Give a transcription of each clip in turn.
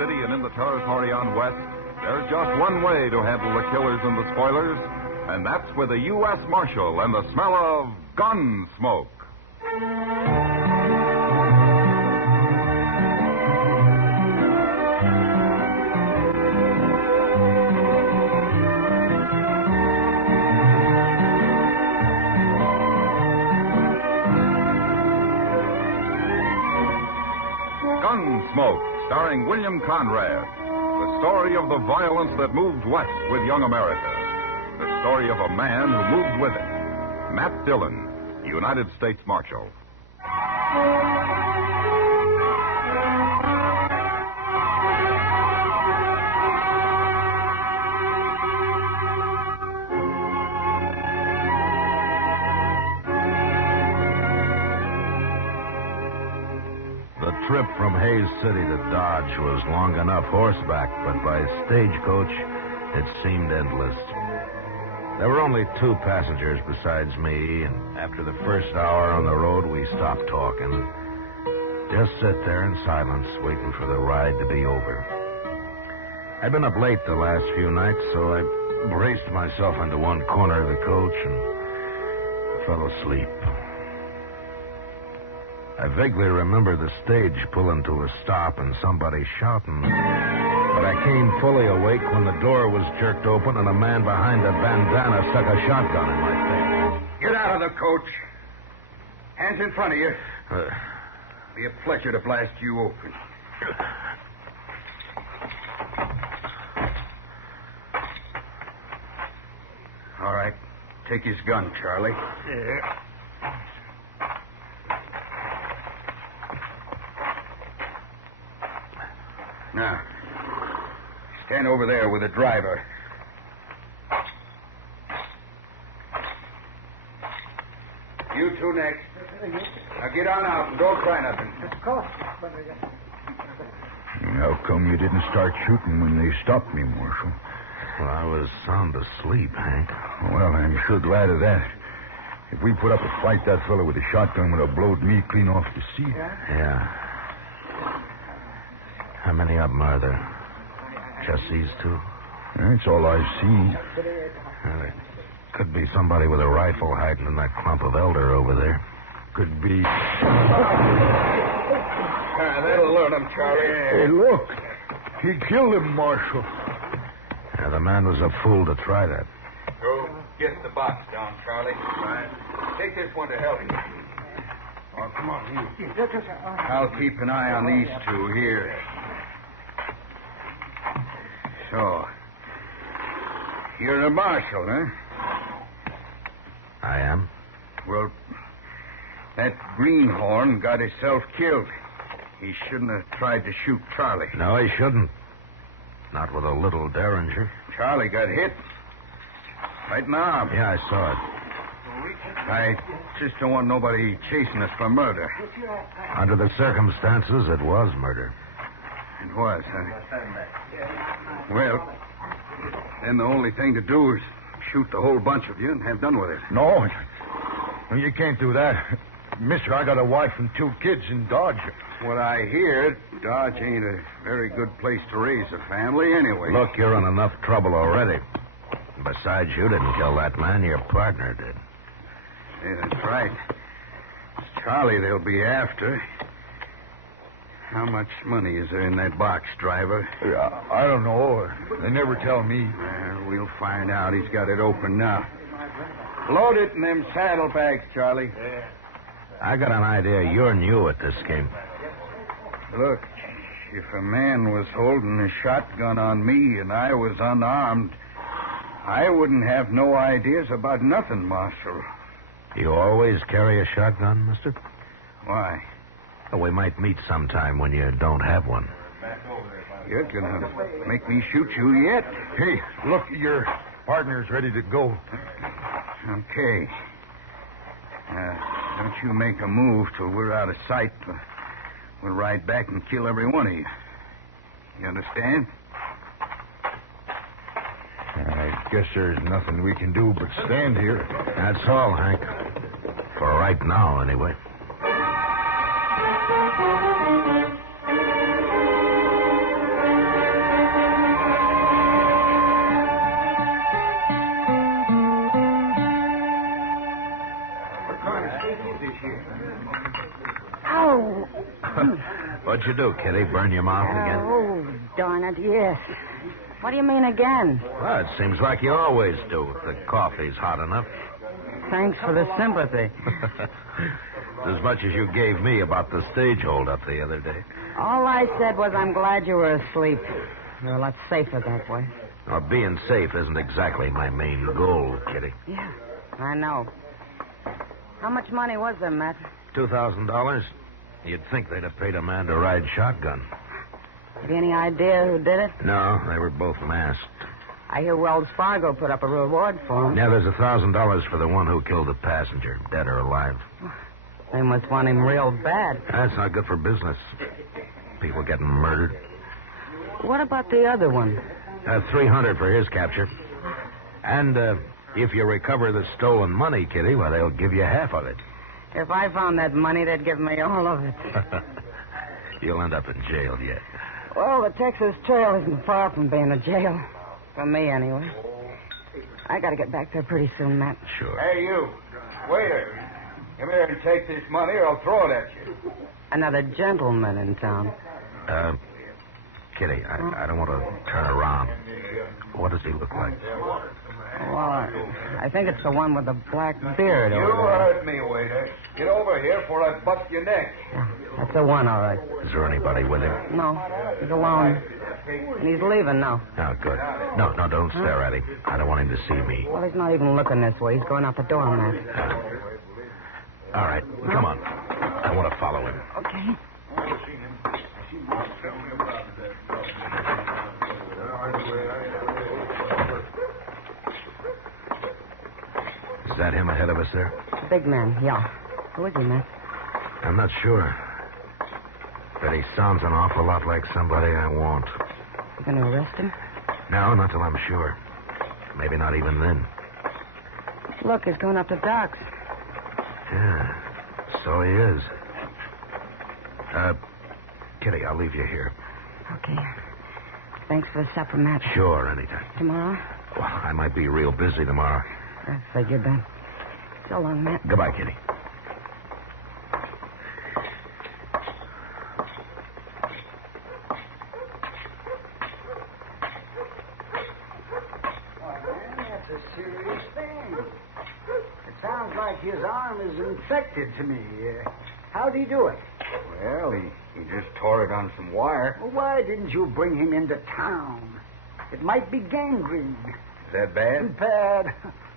city and in the territory on west, there's just one way to handle the killers and the spoilers, and that's with a U.S. Marshal and the smell of Gunsmoke. Gunsmoke, starring William Conrad. The story of the violence that moved west with young America. The story of a man who moved with it. Matt Dillon, United States Marshal. The trip from Hayes City to Dodge was long enough horseback, but by stagecoach, it seemed endless. There were only 2 passengers besides me, and after the first hour on the road, we stopped talking. Just sit there in silence, waiting for the ride to be over. I'd been up late the last few nights, so I braced myself into one corner of the coach and fell asleep. I vaguely remember the stage pulling to a stop and somebody shouting. But I came fully awake when the door was jerked open and a man behind a bandana stuck a shotgun in my face. Get out of the coach. Hands in front of you. Be a pleasure to blast you open. All right. Take his gun, Charlie. Yeah. Now, stand over there with the driver. You 2 next. Now get on out and don't try nothing. Of course. How come you didn't start shooting when they stopped me, Marshal? Well, I was sound asleep, Hank. Well, I'm sure glad of that. If we put up a fight, that fellow with the shotgun would have blowed me clean off the seat. Yeah. How many of them are there? Just these 2? That's all I've seen. Well, it could be somebody with a rifle hiding in that clump of elder over there. Could be. That'll learn him, Charlie. Hey, look. He killed him, Marshal. Yeah, the man was a fool to try that. Go get the box down, Charlie. Right. Take this one to help you. Oh, come on, you. I'll keep an eye on these 2 here. So, you're a marshal, huh? I am? Well, that greenhorn got himself killed. He shouldn't have tried to shoot Charlie. No, he shouldn't. Not with a little derringer. Charlie got hit. Right in the arm. Yeah, I saw it. I just don't want nobody chasing us for murder. Under the circumstances, it was murder. It was, huh? Well, then the only thing to do is shoot the whole bunch of you and have done with it. No, you can't do that. Mister, I got a wife and 2 kids in Dodge. What I hear, Dodge ain't a very good place to raise a family anyway. Look, you're in enough trouble already. Besides, you didn't kill that man. Your partner did. Yeah, that's right. It's Charlie they'll be after. How much money is there in that box, driver? I don't know. They never tell me. Well, we'll find out. He's got it open now. Load it in them saddlebags, Charlie. I got an idea you're new at this game. Look, if a man was holding a shotgun on me and I was unarmed, I wouldn't have no ideas about nothing, Marshal. You always carry a shotgun, mister? Why? Well, we might meet sometime when you don't have one. You're gonna make me shoot you yet? Hey, look, your partner's ready to go. Okay. Don't you make a move till we're out of sight. We'll ride back and kill every one of you. You understand? I guess there's nothing we can do but stand here. That's all, Hank. For right now, anyway. What'd you do, Kitty? Burn your mouth again? Oh, darn it, yes. What do you mean again? Well, it seems like you always do if the coffee's hot enough. Thanks for the sympathy. As much as you gave me about the stage hold-up the other day. All I said was I'm glad you were asleep. You're a lot safer that way. Well, being safe isn't exactly my main goal, Kitty. Yeah, I know. How much money was there, Matt? $2,000? You'd think they'd have paid a man to ride shotgun. Have you any idea who did it? No, they were both masked. I hear Wells Fargo put up a reward for him. Yeah, there's $1,000 for the one who killed the passenger, dead or alive. They must want him real bad. That's not good for business. People getting murdered. What about the other one? $300 for his capture. And if you recover the stolen money, Kitty, well, they'll give you half of it. If I found that money, they'd give me all of it. You'll end up in jail yet. Well, the Texas Trail isn't far from being a jail. For me, anyway. I gotta get back there pretty soon, Matt. Sure. Hey, you. Waiter. Come here and take this money or I'll throw it at you. Another gentleman in town. Kitty, I don't want to turn around. What does he look like? Well, I think it's the one with the black beard You over there. heard me, waiter. Get over here before I bust your neck. Yeah, that's the one, all right. Is there anybody with him? No, he's alone. And he's leaving now. Oh, good. No, don't stare at him. I don't want him to see me. Well, he's not even looking this way. He's going out the door, Matt. All right, come on. I want to follow him. Okay. Is that him ahead of us there? Big man, yeah. Who is he, Matt? I'm not sure. But he sounds an awful lot like somebody I want. You going to arrest him? No, not till I'm sure. Maybe not even then. Look, he's going up the docks. Yeah, so he is. Kitty, I'll leave you here. Okay. Thanks for the supper, Matt. Sure, anytime. Tomorrow? Well, I might be real busy tomorrow. I figured that. So long, Matt. Goodbye, Kitty. That's a serious thing. It sounds like his arm is infected to me. How'd he do it? Well, he just tore it on some wire. Well, why didn't you bring him into town? It might be gangrene. Is that bad? Bad.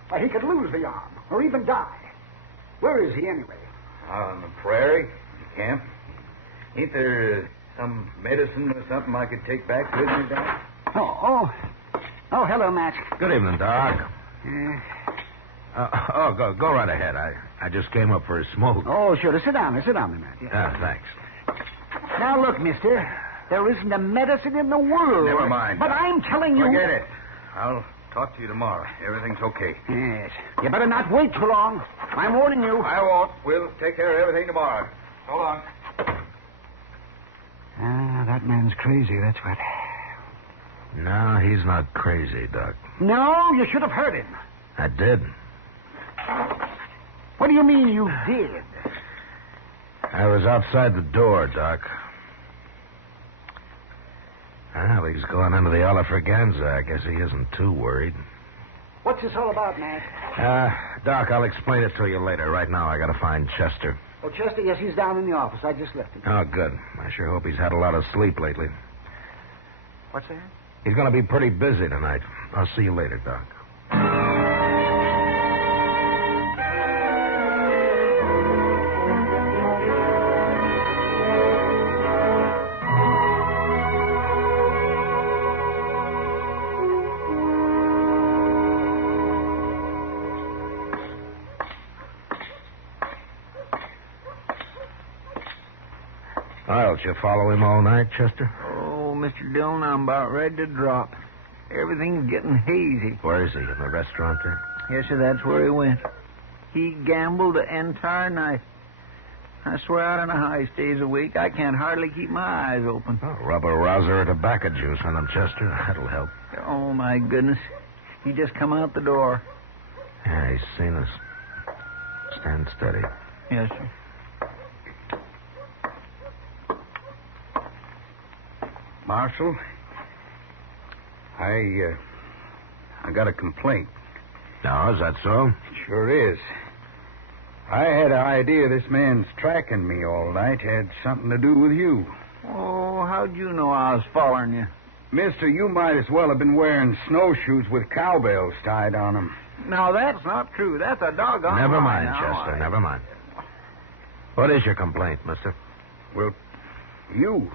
Why, he could lose the arm, or even die. Where is he, anyway? Out on the prairie, in camp. Ain't there some medicine or something I could take back with me, Doc? Oh, hello, Matt. Good evening, Doc. Go right ahead. I just came up for a smoke. Oh, sure. Sit down, Matt. Yeah. Thanks. Now, look, mister. There isn't a medicine in the world. Never mind, But Doc. I'm telling you... Forget it. I'll talk to you tomorrow. Everything's okay. Yes. You better not wait too long. I'm warning you. I won't. We'll take care of everything tomorrow. So long. That man's crazy, that's what. No, he's not crazy, Doc. No, you should have heard him. I did. What do you mean you did? I was outside the door, Doc. Well, he's going into the Oliverganza. I guess he isn't too worried. What's this all about, Matt? Doc, I'll explain it to you later. Right now, I gotta find Chester. Oh, Chester, yes, he's down in the office. I just left him. Oh, good. I sure hope he's had a lot of sleep lately. What's that? He's gonna be pretty busy tonight. I'll see you later, Doc. Well, did you follow him all night, Chester? Oh, Mr. Dillon, I'm about ready to drop. Everything's getting hazy. Where is he? In the restaurant there? Yes, sir, that's where he went. He gambled the entire night. I swear out in a high stays a week. I can't hardly keep my eyes open. Oh, rub a rouser of tobacco juice on him, Chester. That'll help. Oh, my goodness. He just come out the door. Yeah, he's seen us. Stand steady. Yes, sir. Marshal, I got a complaint. No, is that so? Sure is. I had an idea this man's tracking me all night had something to do with you. Oh, how'd you know I was following you? Mister, you might as well have been wearing snowshoes with cowbells tied on them. No, that's not true. That's a doggone Never lie mind, now. Chester, never mind. What is your complaint, mister? Well, you.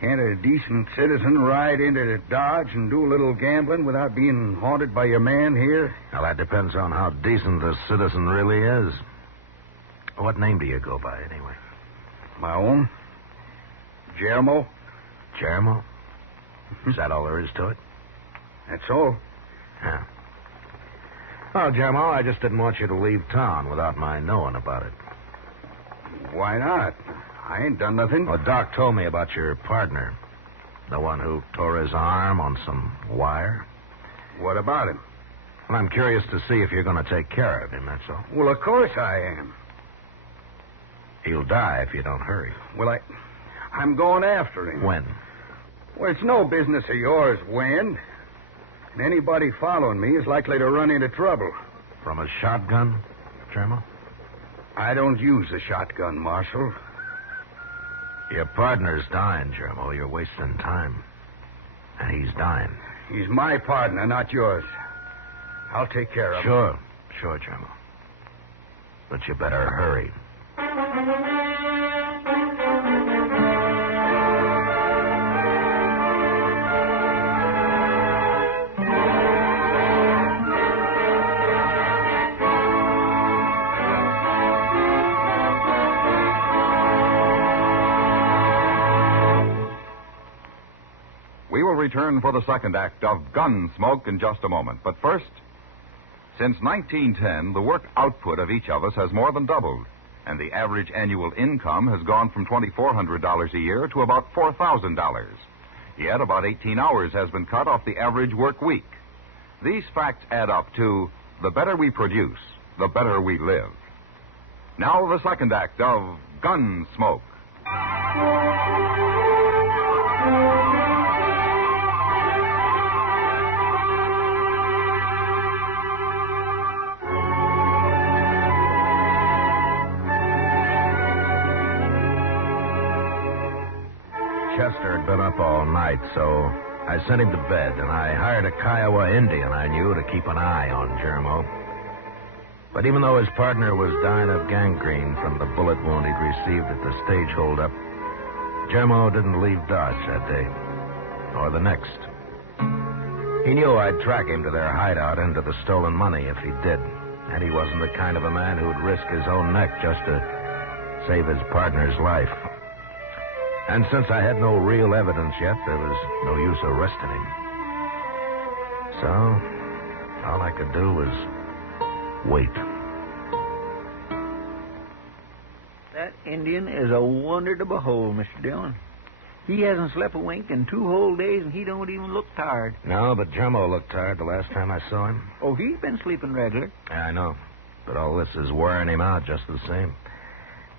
Can't a decent citizen ride into Dodge and do a little gambling without being haunted by your man here? Well, that depends on how decent the citizen really is. What name do you go by, anyway? My own? Jermo? Jermo? Is that all there is to it? That's all. Yeah. Well, Jermo, I just didn't want you to leave town without my knowing about it. Why not? I ain't done nothing. Well, Doc told me about your partner. The one who tore his arm on some wire. What about him? Well, I'm curious to see if you're going to take care of him, that's all. Well, of course I am. He'll die if you don't hurry. Well, I'm going after him. When? Well, it's no business of yours when. And anybody following me is likely to run into trouble. From a shotgun, Jermo? I don't use a shotgun, Marshal. Your partner's dying, Jermo. You're wasting time. And he's dying. He's my partner, not yours. I'll take care of him. Sure, Jermo. But you better hurry. We will return for the second act of Gunsmoke in just a moment. But first, since 1910, the work output of each of us has more than doubled, and the average annual income has gone from $2,400 a year to about $4,000. Yet about 18 hours has been cut off the average work week. These facts add up to the better we produce, the better we live. Now the second act of Gunsmoke. Chester had been up all night, so I sent him to bed, and I hired a Kiowa Indian I knew to keep an eye on Jermo. But even though his partner was dying of gangrene from the bullet wound he'd received at the stage holdup, Jermo didn't leave Dodge that day, or the next. He knew I'd track him to their hideout and to the stolen money if he did, and he wasn't the kind of a man who'd risk his own neck just to save his partner's life. And since I had no real evidence yet, there was no use arresting him. So, all I could do was wait. That Indian is a wonder to behold, Mr. Dillon. He hasn't slept a wink in 2 whole days, and he don't even look tired. No, but Jermo looked tired the last time I saw him. Oh, he's been sleeping regular. Yeah, I know. But all this is wearing him out just the same.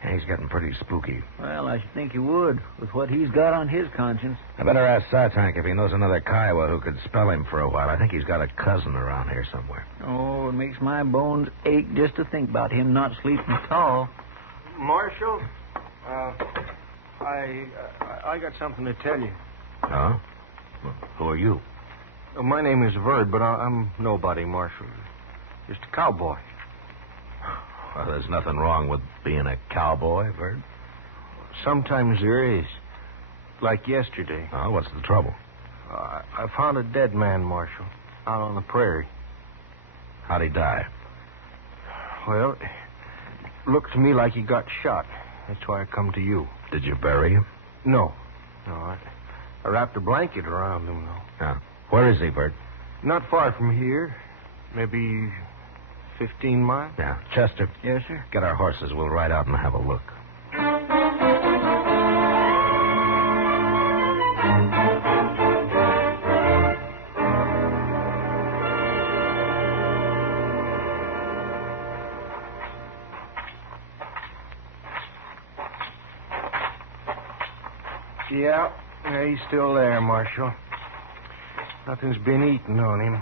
And he's getting pretty spooky. Well, I should think he would, with what he's got on his conscience. I better ask Sartank if he knows another Kiowa who could spell him for a while. I think he's got a cousin around here somewhere. Oh, it makes my bones ache just to think about him not sleeping at all. Marshal, I got something to tell you. Oh? Well, who are you? My name is Verd, but I'm nobody, Marshal. Just a cowboy. Well, there's nothing wrong with being a cowboy, Verd. Sometimes there is. Like yesterday. Oh, what's the trouble? I found a dead man, Marshal, out on the prairie. How'd he die? Well, it looked to me like he got shot. That's why I come to you. Did you bury him? No, I wrapped a blanket around him, though. Yeah. Where is he, Verd? Not far from here. Maybe 15 miles. Yeah. Chester. Yes, sir? Get our horses. We'll ride out and have a look. Yeah, Yeah, he's still there, Marshal. Nothing's been eaten on him.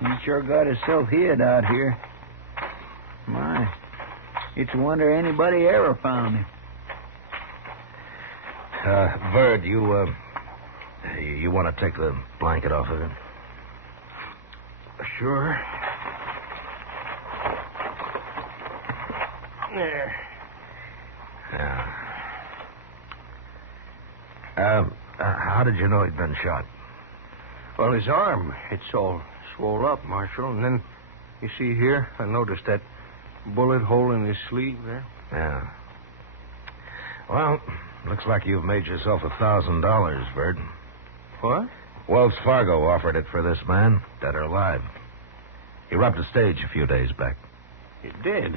He sure got himself hid out here. My, it's a wonder anybody ever found him. Bird, you want to take the blanket off of it? Sure. There. Yeah. How did you know he'd been shot? Well, his arm, it's all swole up, Marshal. And then, you see here, I noticed that bullet hole in his sleeve there. Yeah. Well, looks like you've made yourself $1,000, Bird. What? Wells Fargo offered it for this man, dead or alive. He robbed a stage a few days back. It did?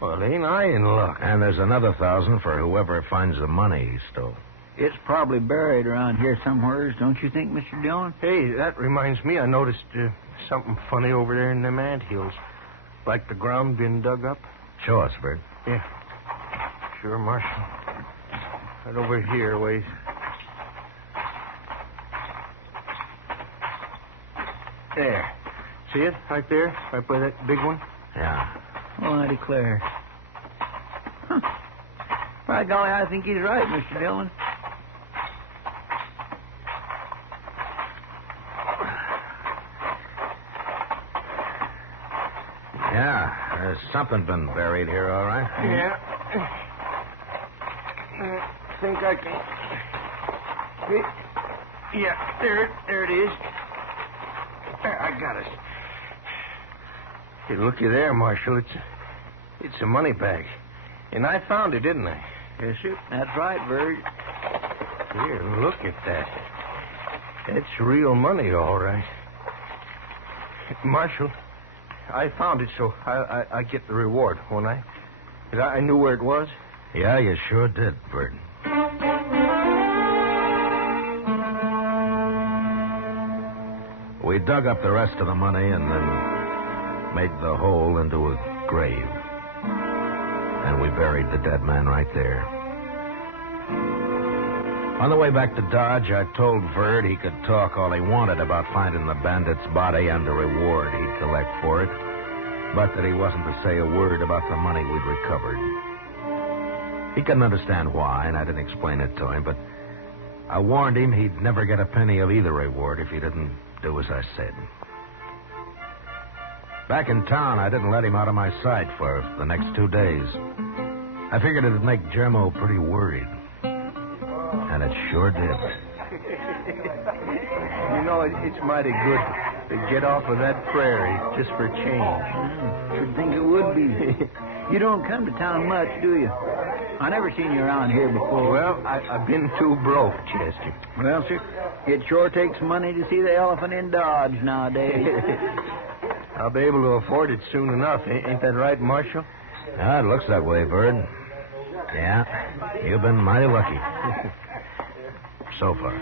Well, ain't I in luck? And there's another 1,000 for whoever finds the money he stole. It's probably buried around here somewhere, don't you think, Mr. Dillon? Hey, that reminds me, I noticed something funny over there in them anthills. Like the ground been dug up. Show us, Bird. Yeah. Sure, Marshal. Right over here, wait. There. See it? Right there? Right by that big one? Yeah. Well, I declare. Huh. By golly, I think he's right, Mr. Dillon. Yeah, there's something been buried here, all right. Yeah. I think I can... Yeah, there it is. There, I got it. Hey, looky there, Marshal. It's a money bag. And I found it, didn't I? Yes, sir. That's right, Bird. Here, look at that. That's real money, all right. Marshal, I found it, so I get the reward, won't I? 'Cause I knew where it was. Yeah, you sure did, Bird. We dug up the rest of the money and then made the hole into a grave. And we buried the dead man right there. On the way back to Dodge, I told Bird he could talk all he wanted about finding the bandit's body and the reward he'd collect for it, but that he wasn't to say a word about the money we'd recovered. He couldn't understand why, and I didn't explain it to him, but I warned him he'd never get a penny of either reward if he didn't do as I said. Back in town, I didn't let him out of my sight for the next 2 days. I figured it'd make Germo pretty worried. And it sure did. You know, it's mighty good to get off of that prairie just for change. Should think it would be. You don't come to town much, do you? I never seen you around here before. Well, I've been too broke, Chester. Well, sir, it sure takes money to see the elephant in Dodge nowadays. I'll be able to afford it soon enough. Ain't that right, Marshal? Yeah, it looks that way, Bird. Yeah, you've been mighty lucky. So far.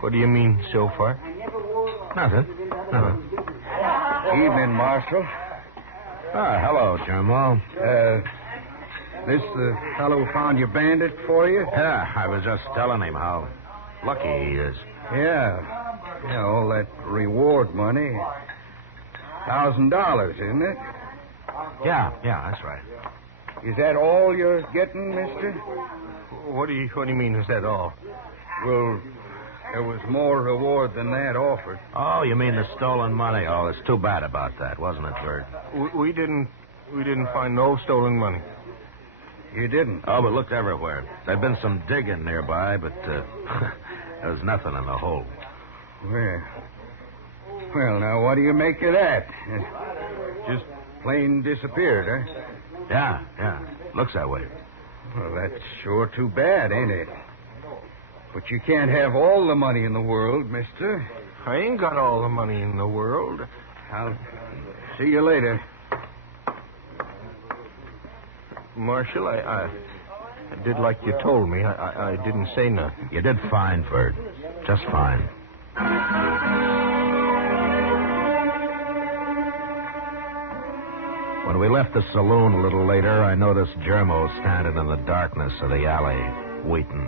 What do you mean, so far? Nothing. Evening, Marshal. Hello, Germo. This the fellow who found your bandit for you? Yeah, I was just telling him how lucky he is. Yeah, all that reward money. $1,000, isn't it? Yeah, that's right. Is that all you're getting, mister? What do you mean, is that all? Well, there was more reward than that offered. Oh, you mean the stolen money? Oh, it's too bad about that, wasn't it, Bird? We didn't find no stolen money. You didn't? Oh, but looked everywhere. There'd been some digging nearby, but there was nothing in the hole. Well, now, what do you make of that? Just plain disappeared, huh? Yeah. Looks that way. Well, that's sure too bad, ain't it? But you can't have all the money in the world, mister. I ain't got all the money in the world. I'll see you later. Marshal, I did like you told me. I didn't say nothing. You did fine, Bird. Just fine. When we left the saloon a little later, I noticed Germo standing in the darkness of the alley. waiting.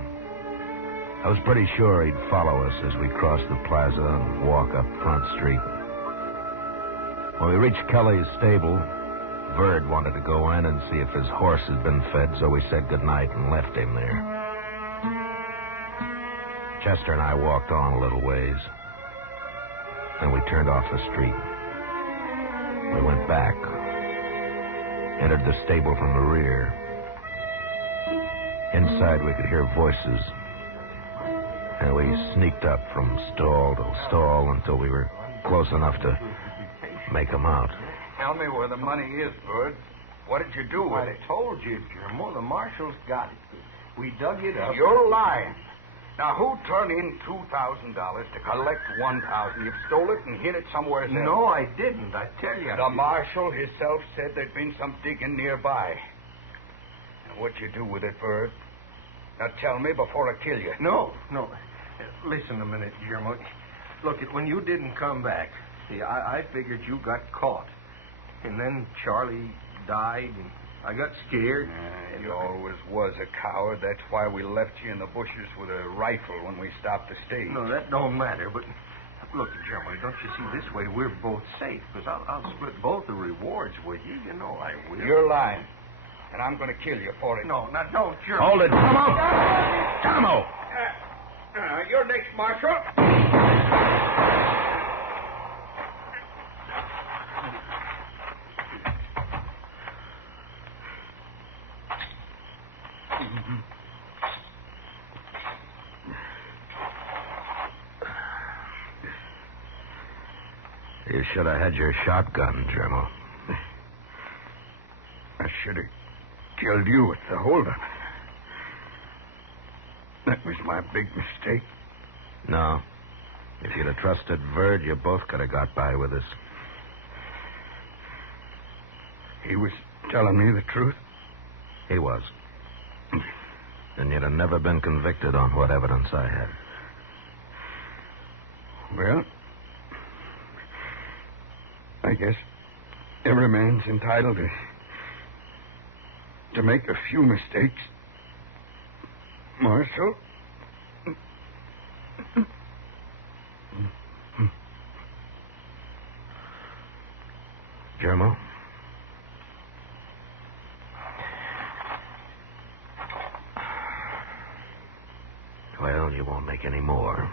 I was pretty sure he'd follow us as we crossed the plaza and walk up Front Street. When we reached Kelly's stable, Verd wanted to go in and see if his horse had been fed, so we said goodnight and left him there. Chester and I walked on a little ways. Then we turned off the street. We went back, entered the stable from the rear. Inside, we could hear voices. And we sneaked up from stall to stall until we were close enough to make them out. Tell me where the money is, Bud. What did you do with it? I told you, Germo. The marshals got it. We dug it up. You're lying. Now, who turned in $2,000 to collect $1,000? You've stole it and hid it somewhere else. No, I didn't. I tell you. The marshal himself said there'd been some digging nearby. Now, what'd you do with it, Bud? Now, tell me before I kill you. No. Listen a minute, Germo. Look, when you didn't come back, see, I figured you got caught. And then Charlie died, and I got scared. You always was a coward. That's why we left you in the bushes with a rifle when we stopped the stage. No, that don't matter, but look, Germo, don't you see, this way we're both safe, because I'll split both the rewards with you. You know I will. You're lying, and I'm going to kill you for it. No, don't, Germo. Hold it, Tomo! You're next, Marshal. You should have had your shotgun, Germo. I should have killed you at the holdup. That was my big mistake. No. If you'd have trusted Verd, you both could have got by with us. He was telling me the truth? He was. And you'd have never been convicted on what evidence I had. Well, I guess every man's entitled to make a few mistakes. Marshal? Germo? Well, you won't make any more.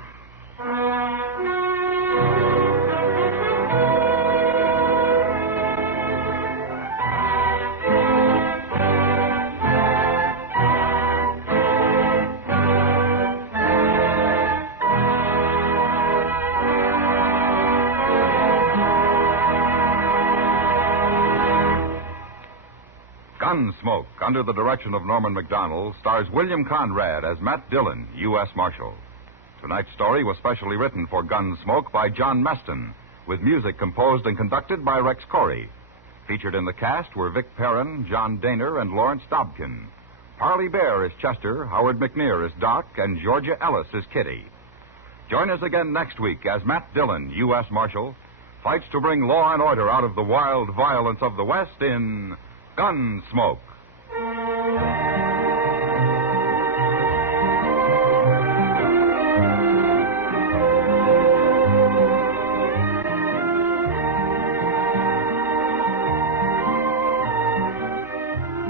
Gunsmoke, under the direction of Norman MacDonnell, stars William Conrad as Matt Dillon, U.S. Marshal. Tonight's story was specially written for Gunsmoke by John Meston, with music composed and conducted by Rex Corey. Featured in the cast were Vic Perrin, John Daner, and Lawrence Dobkin. Parley Baer is Chester, Howard McNear is Doc, and Georgia Ellis is Kitty. Join us again next week as Matt Dillon, U.S. Marshal, fights to bring law and order out of the wild violence of the West in Gunsmoke.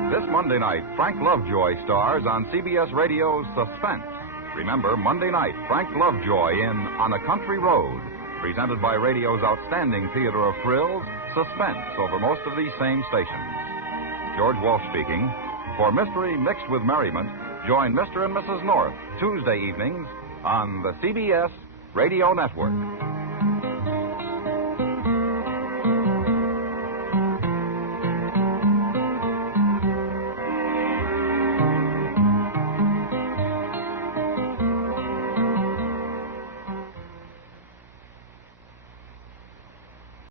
This Monday night, Frank Lovejoy stars on CBS Radio's Suspense. Remember, Monday night, Frank Lovejoy in On a Country Road, presented by radio's outstanding theater of thrills, Suspense, over most of these same stations. George Walsh speaking. For mystery mixed with merriment, join Mr. and Mrs. North Tuesday evenings on the CBS Radio Network.